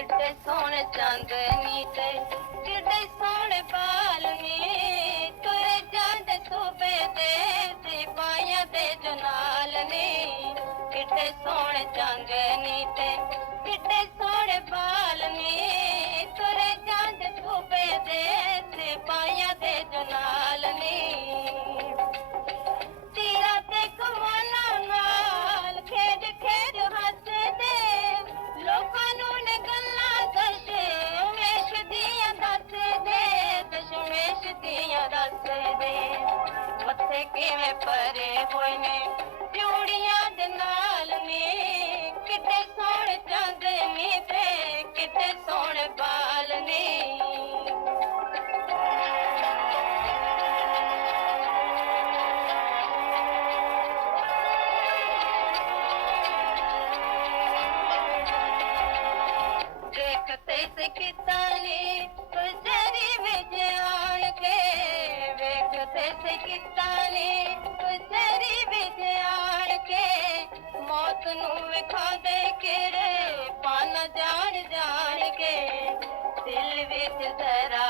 ਕਿੱਡੇ ਸੋਹਣੇ ਚਾਂਦਨੀ ਤੇ ਕਿੱਡੇ ਸੋਹਣੇ ਬਾਲ ਨੇ। ਤੁਰੇ ਜਾਂਦੇ ਸੋਬੇ ਦੇ ਸਿਪਾਹੀਆਂ ਦੇ ਜਨਾਲ ਨੇ। ਕਿੱਡੇ ਸੋਹਣੇ ਚਾਂਦਨੀ ਕਿਵੇਂ ਪਰੇ ਹੋਏ ਨੇ? ਜੋੜੀਆਂ ਦੇ ਨਾਲ ਨੇ। ਕਿੱਡੇ ਸੋਹਣੇ ਚੰਦ ਨੇ ਤੇ ਕਿੱਡੇ ਸੋਹਣੇ ਬਾਲ ਨੇ। ਦੇਖਤੇ ਸੇ ਕਿਤੇ ਕਿਤਾਨੇ ਤੇਰੀ ਵਿਦਿਆਣ ਕੇ ਮੌਤ ਨੂੰ ਵਿਖਾਉਂਦੇ ਕਿਰੇ ਪਾਨ ਜਾਣ ਜਾਣ ਕੇ ਦਿਲ ਵਿੱਚ ਜ਼ਰਾ